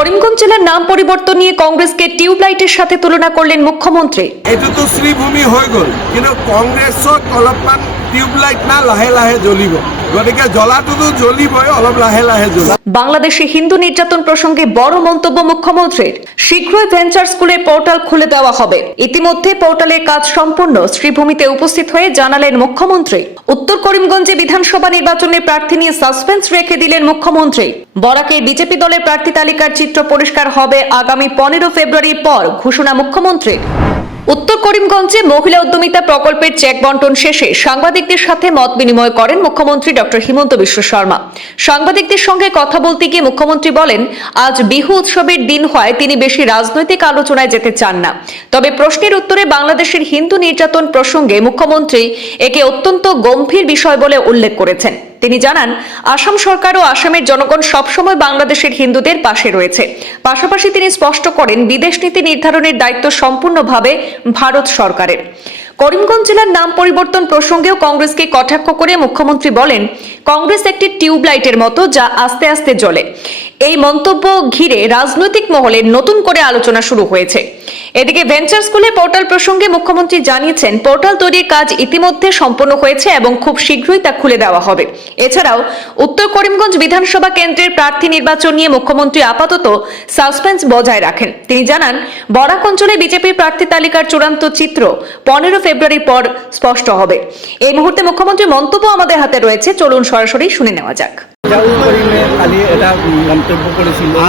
করিমগঞ্জ জেলার নাম পরিবর্তন নিয়ে কংগ্রেসকে টিউবলাইটের সাথে তুলনা করলেন মুখ্যমন্ত্রী। এইটোতো শ্রীভূমি হৈ গ'ল। কিন্তু কংগ্ৰেছত অলপমান টিউবলাইট না, লাহে লাহে জ্বলিব। বাংলাদেশে হিন্দু নির্যাতন প্রসঙ্গে বড় মন্তব্য মুখ্যমন্ত্রীর। শীঘ্রই ভেঞ্চার স্কুলের পোর্টাল খুলে দেওয়া হবে। ইতিমধ্যে পোর্টালের কাজ সম্পূর্ণ শ্রীভূমিতে উপস্থিত হয়ে জানালেন মুখ্যমন্ত্রী। উত্তর করিমগঞ্জে বিধানসভা নির্বাচনে প্রার্থী নিয়ে সাসপেন্স রেখে দিলেন মুখ্যমন্ত্রী। বরাকে বিজেপি দলের প্রার্থী তালিকার চিত্র পরিষ্কার হবে আগামী পনেরো ফেব্রুয়ারির পর, ঘোষণা মুখ্যমন্ত্রীর। উত্তর করিমগঞ্জে মহিলা উদ্যমিতা প্রকল্পের চেক বন্টন শেষে সাংবাদিকদের সাথে মত বিনিময় করেন মুখ্যমন্ত্রী ডক্টর হিমন্ত বিশ্ব শর্মা। সাংবাদিকদের সঙ্গে কথা বলতে গিয়ে মুখ্যমন্ত্রী বলেন, আজ বিহু উৎসবের দিন হয় তিনি বেশি রাজনৈতিক আলোচনায় যেতে চান না। তবে প্রশ্নের উত্তরে বাংলাদেশের হিন্দু নির্যাতন প্রসঙ্গে মুখ্যমন্ত্রী একে অত্যন্ত গম্ভীর বিষয় বলে উল্লেখ করেছেন। তিনি জানান, আসাম সরকার ও আসামের জনগণ সবসময় বাংলাদেশের হিন্দুদের পাশে রয়েছে। পাশাপাশি তিনি স্পষ্ট করেন, বিদেশ নীতি নির্ধারণের দায়িত্ব সম্পূর্ণভাবে ভারত সরকারের। করিমগঞ্জ জেলার নাম পরিবর্তন প্রসঙ্গেও কংগ্রেসকে কটাক্ষ করে মুখ্যমন্ত্রী বলেন, কংগ্রেস একটি টিউবলাইটের মতো যা আস্তে আস্তে জ্বলে। এই মন্তব্য ঘিরে রাজনৈতিক মহলে নতুন করে আলোচনা শুরু হয়েছে। এদিকে ভেঞ্চার স্কুলের পোর্টাল প্রসঙ্গে মুখ্যমন্ত্রী জানিয়েছেন, পোর্টাল তৈরির কাজ ইতিমধ্যে সম্পন্ন হয়েছে এবং খুব শীঘ্রই তা খুলে দেওয়া হবে। এছাড়াও, উত্তর করিমগঞ্জ বিধানসভা কেন্দ্রের প্রার্থী নির্বাচন নিয়ে মুখ্যমন্ত্রী আপাতত সাসপেন্স বজায় রাখেন। তিনি জানান, বরাক অঞ্চলে বিজেপির প্রার্থী তালিকার চূড়ান্ত চিত্র পনেরো ফেব্রুয়ারির পর স্পষ্ট হবে। এই মুহূর্তে মুখ্যমন্ত্রীর মন্তব্য আমাদের হাতে রয়েছে। চলুন সরাসরি শুনে নেওয়া যাক।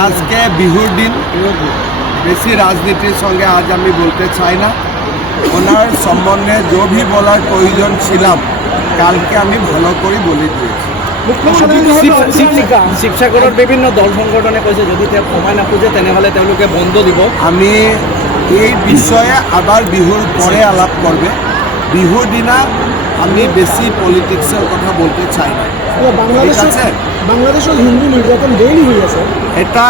আজকে বিহুর দিন। বেশি রাজনীতির সঙ্গে আজ আমি বলতে চাই না। ওনার সম্বন্ধে যে ভি বলার প্রয়োজন ছিলাম কালকে আমি ভালো করে বলে দিয়েছি। শিৱ- বিভিন্ন দল সংগঠনে কৈছে যদি তেওঁ ক্ষমা নাখোজে তেনেহ'লে তেওঁলোকে বন্ধ দিব। আমি এই বিষয়ে আবার বিহুর পরে আলাপ করবে বিহুর দিনা আমি বেশি পলিটিক্সের কথা বলতে চাই না ঠিক বাংলাদেশত আছে বাংলাদেশত হিন্দু নির্যাতন ডেইলি হৈ আছে এটা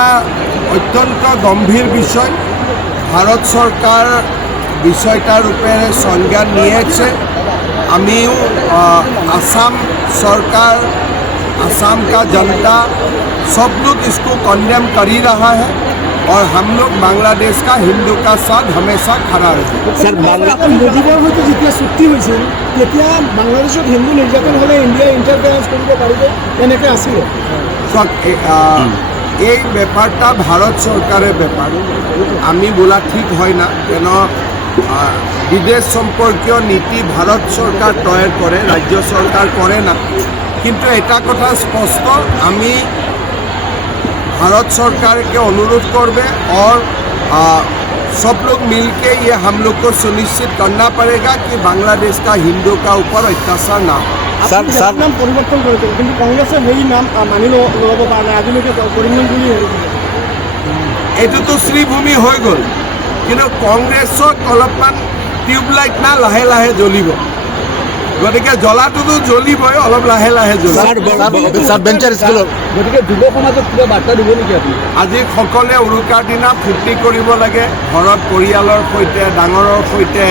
অত্যন্ত গম্ভীর বিষয় ভারত সরকার বিষয়টার উপরে সংজ্ঞান নিয়েছে আমিও আহ, आसाम सरकार आसाम का जनता सब लोग इसको कंडेम कर ही रहा है और हम लोग बांग्लादेश का हिंदू का साथ हमेशा खड़ा रहे স্যার বাংলা মোদীৰ সৈতে যেতিয়া চুক্তি হৈছিল তেতিয়া বাংলাদেশত হিন্দু নিৰ্যাতন হ'লে ইণ্ডিয়াই ইণ্টাৰফেৰেঞ্চ কৰিব পাৰিব তেনেকৈ আছিলে সব এ- আহ, এই ব্যাপারটা ভারত সরকারের ব্যাপার আমি বলা ঠিক হয় না কেন আহ, বিদেশ সম্পর্কীয় নীতি ভারত সরকার তৈরি করে রাজ্য সরকার করে না কিন্তু এটা কথা স্পষ্ট আমি भारत सरकार के अनुरोध करबे और आ, सब लोग मिलके ये हम लोग को सुनिश्चित करना पड़ेगा कि बांग्लादेश का हिंदू का ऊपर अत्याचार ना हो স্যার আপুনি স্যার নাম পৰিৱৰ্তন কৰিছিল কিন্তু কংগ্ৰেছে সেই নাম আ, মানি ল- ল'ব পৰা নাই আজিলৈকে কৰিমগঞ্জ বুলি হেৰি কৰিছে। এইটোতো শ্ৰীভূমি হৈ গ'ল কিন্তু কংগ্ৰেছত অলপমান টিউবলাইট না লাহে লাহে জ্বলিব গতিকে জ্বলাটোতো জ্বলিবই অলপ লাহে লাহে গতিকে যুৱ সমাজক কিবা বাৰ্তা দিব নেকি আপুনি? আজি সকলোৱে উৰুকাৰ দিনা ফূৰ্তি কৰিব লাগে ঘৰত পৰিয়ালৰ সৈতে ডাঙৰৰ সৈতে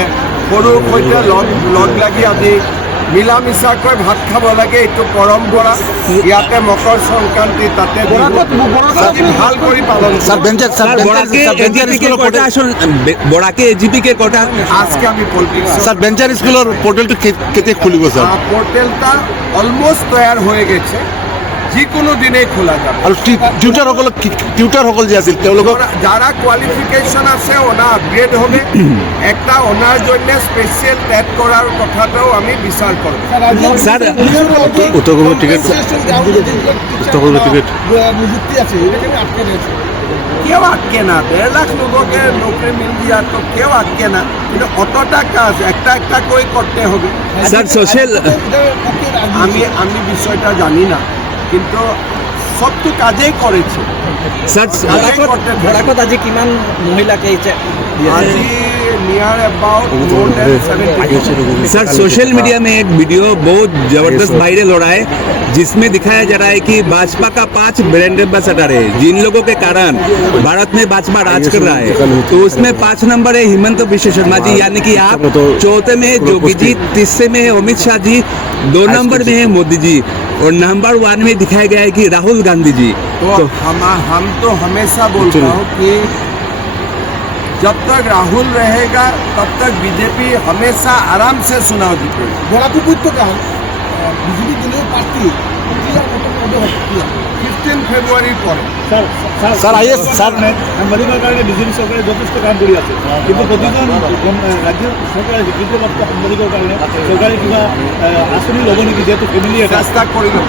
সৰুৰ সৈতে লগ লগ লাগি আজি মিলা মিছাকৈ ভাত খাব লাগে এইটো পৰম্পৰা। ইয়াতে মকৰ সংক্ৰান্তি তাতে। ভালো কৰি পালন বৰাকে এ জি পি কে স্কুলের কটা। আজকে আমি স্যার বেঞ্চার স্কুলের পোর্টালটো কেটে খুলিব স্যার? পোর্টেলটা অলমোস্ট তৈয়াৰ হৈ গেছে। যিকোনো দিনেই খোলা যাব। আৰু টিউটাৰ সকল টিউটাৰ সকল যে আছিল তেওঁলোকক যারা কোয়ালিফিকেশন আছে ওনা আপগ্রেড হবে। একটা ওনার জন্য স্পেশাল টেট করার কথাটাও আমি বিচার করব। স্যার উত্তর কবর টিকিট কবর টিকিট নিযুক্তি আছে কেউ আটকে না দেড় লাখ লোককে নৌকরি মিল দিয়া তো কেউ আটকে না। কিন্তু অতটা কাজ একটা একটা করে করতে হবে। স্যার সোশ্যাল আমি আমি বিষয়টা জানি না। কিন্তু সবটো কাজেই করেছে। আজি কিমান মহিলাকে আজি सर सोशल मीडिया में एक वीडियो बहुत ज़बरदस्त वायरल हो रहा है जिसमें दिखाया जा रहा है कि भाजपा का पाँच ब्रांड एम्बेसडर है जिन लोगों के कारण भारत में भाजपा राज कर रहा है। तो उसमें पाँच नंबर है हिमंत विश्व शर्मा जी यानी कि आप चौथे में है जोगी जी तीसरे में है अमित शाह जी दो नंबर में है मोदी जी। और नंबर वन में दिखाया गया है कि राहुल गांधी जी। तो, तो हम हम तो हमेशा बोलता हूँ कि जब तक राहुल रहेगा तब तक बीजेपी हमेशा आराम से चुनाव जीतेगी বরাক উপত্যকার বিজেপি দলীয় প্রার্থী প্রক্রিয়া কত পদে হবে ক্রিয়া ফিফটিন ফেব্রুয়ারির পরে স্যার আই এস স্যার সাংবাদিকৰ কাৰণে বিজেপি চৰকাৰে যথেষ্ট কাম কৰি আছে কিন্তু প্ৰতিজন গম- ৰাজ্য চৰকাৰে স্বীকৃতি প্ৰাপ্ত সাংবাদিকৰ কাৰণে চৰকাৰে কিবা আহ, আঁচনি ল'ব নেকি যিহেতু ফেমিলি এটা চেষ্টা কৰি ল'ম